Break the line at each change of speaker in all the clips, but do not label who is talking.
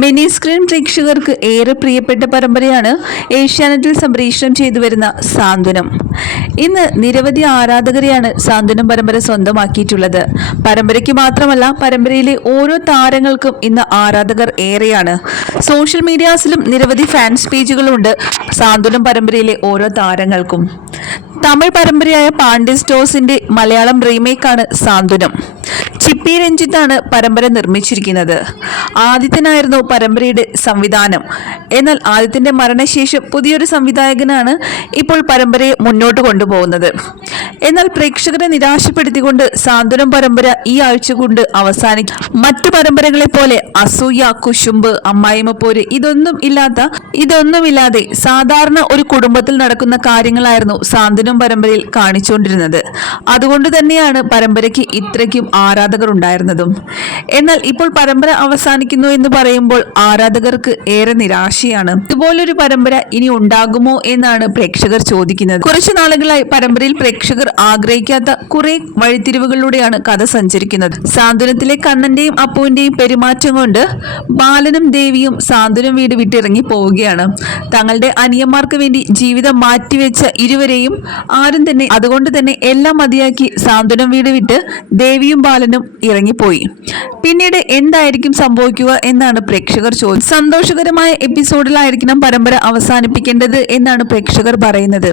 Mini screen പ്രേക്ഷകർക്ക് ഏറെ പ്രിയപ്പെട്ട പരമ്പരയാണ് ഏഷ്യാനെറ്റിൽ സംപ്രേഷണം ചെയ്തു വരുന്ന സാന്ത്വനം. ഇന്ന് നിരവധി ആരാധകരെയാണ് സാന്ത്വനം പരമ്പര സ്വന്തമാക്കിയിട്ടുള്ളത്. പരമ്പരയ്ക്ക് മാത്രമല്ല പരമ്പരയിലെ ഓരോ താരങ്ങൾക്കും ഇന്ന് ആരാധകർ ഏറെയാണ്. സോഷ്യൽ മീഡിയാസിലും നിരവധി ഫാൻസ് പേജുകളുണ്ട് സാന്ത്വനം പരമ്പരയിലെ ഓരോ താരങ്ങൾക്കും. തമിഴ് പരമ്പരയായ പാണ്ഡ്യ സ്റ്റോസിന്റെ മലയാളം റീമേക്കാണ് സാന്ത്വനം. ചിപ്പി രഞ്ജിത്താണ് പരമ്പര നിർമ്മിച്ചിരിക്കുന്നത്. ആദിത്യനായിരുന്നു പരമ്പരയുടെ സംവിധാനം. എന്നാൽ ആദിത്യന്റെ മരണശേഷം പുതിയൊരു സംവിധായകനാണ് ഇപ്പോൾ പരമ്പരയെ മുന്നോട്ട് കൊണ്ടുപോകുന്നത്. എന്നാൽ പ്രേക്ഷകരെ നിരാശപ്പെടുത്തിക്കൊണ്ട് സാന്ത്വനം പരമ്പര ഈ ആഴ്ച കൊണ്ട് അവസാനിക്കും മറ്റു പരമ്പരകളെ പോലെ അസൂയ കുശുമ്പ് അമ്മായിമപ്പോര് ഇതൊന്നും ഇല്ലാത്ത ഇതൊന്നുമില്ലാതെ സാധാരണ ഒരു കുടുംബത്തിൽ നടക്കുന്ന കാര്യങ്ങളായിരുന്നു സാന്ത്വനം പരമ്പരയിൽ കാണിച്ചുകൊണ്ടിരുന്നത്. അതുകൊണ്ട് തന്നെയാണ് പരമ്പരയ്ക്ക് ഇത്രയ്ക്കും ആരാധകർ ഉണ്ടായിരുന്നതും എന്നാൽ ഇപ്പോൾ പരമ്പര അവസാനിക്കുന്നു എന്ന് പറയുമ്പോൾ ആരാധകർക്ക് ഏറെ നിരാശയാണ്. ഇതുപോലൊരു പരമ്പര ഇനി ഉണ്ടാകുമോ എന്നാണ് പ്രേക്ഷകർ ചോദിക്കുന്നത്. കുറച്ചു നാളുകളായി പരമ്പരയിൽ പ്രേക്ഷകർ ആഗ്രഹിക്കാത്ത കുറെ വഴിത്തിരിവുകളിലൂടെയാണ് കഥ സഞ്ചരിക്കുന്നത്. സാന്ത്വനത്തിലെ കണ്ണന്റെയും അപ്പുവിന്റെയും പെരുമാറ്റം കൊണ്ട് ബാലനും ദേവിയും സാന്ത്വനം വീട് വിട്ടിറങ്ങി പോവുകയാണ്. തങ്ങളുടെ അനിയന്മാർക്ക് വേണ്ടി ജീവിതം മാറ്റിവെച്ച ഇരുവരെയും ആരും തന്നെ അതുകൊണ്ട് തന്നെ എല്ലാം മതിയാക്കി സാന്ത്വനം വീട് വിട്ട് ദേവിയും ബാലനും ഇറങ്ങിപ്പോയി. പിന്നീട് എന്തായിരിക്കും സംഭവിക്കുക എന്നാണ് പ്രേക്ഷകർ ചോദിച്ചത് സന്തോഷകരമായ എപ്പിസോഡിലായിരിക്കണം പരമ്പര അവസാനിപ്പിക്കേണ്ടത് എന്നാണ് പ്രേക്ഷകർ പറയുന്നത്.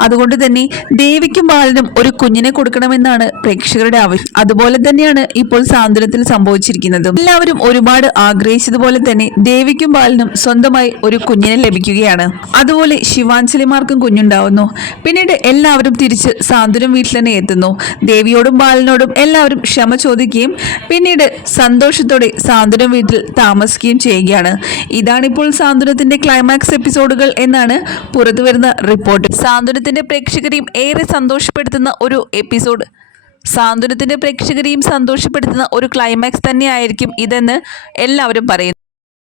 അതുകൊണ്ട് തന്നെ ദേവിക്കും ബാലനും ഒരു കുഞ്ഞിനെ കൊടുക്കണമെന്നാണ് പ്രേക്ഷകരുടെ ആവശ്യം അതുപോലെ തന്നെയാണ് ഇപ്പോൾ സാന്ത്വനത്തിൽ സംഭവിച്ചിരിക്കുന്നത്. എല്ലാവരും ഒരുപാട് ആഗ്രഹിച്ചതുപോലെ തന്നെ ദേവിക്കും ബാലനും സ്വന്തമായി ഒരു കുഞ്ഞിനെ ലഭിക്കുകയാണ്. അതുപോലെ ശിവാഞ്ജലിമാർക്കും കുഞ്ഞുണ്ടാവുന്നു. പിന്നീട് എല്ലാവരും തിരിച്ച് സാന്ത്വനം വീട്ടിൽ തന്നെ എത്തുന്നു. ദേവിയോടും ബാലനോടും എല്ലാവരും ക്ഷമ ചോദിക്കുകയും പിന്നീട് സന്തോഷത്തോടെ സാന്ത്വനം വീട്ടിൽ താമസിക്കുകയും ചെയ്യുകയാണ്. ഇതാണിപ്പോൾ സാന്ത്വനത്തിന്റെ ക്ലൈമാക്സ് എപ്പിസോഡുകൾ എന്നാണ് പുറത്തു വരുന്ന റിപ്പോർട്ട് സാന്ത്വനത്തിന്റെ പ്രേക്ഷകരെയും ഏറെ സന്തോഷപ്പെടുത്തുന്ന ഒരു എപ്പിസോഡ് സാന്ത്വനത്തിന്റെ പ്രേക്ഷകരെയും സന്തോഷപ്പെടുത്തുന്ന ഒരു ക്ലൈമാക്സ് തന്നെയായിരിക്കും ഇതെന്ന് എല്ലാവരും പറയുന്നു.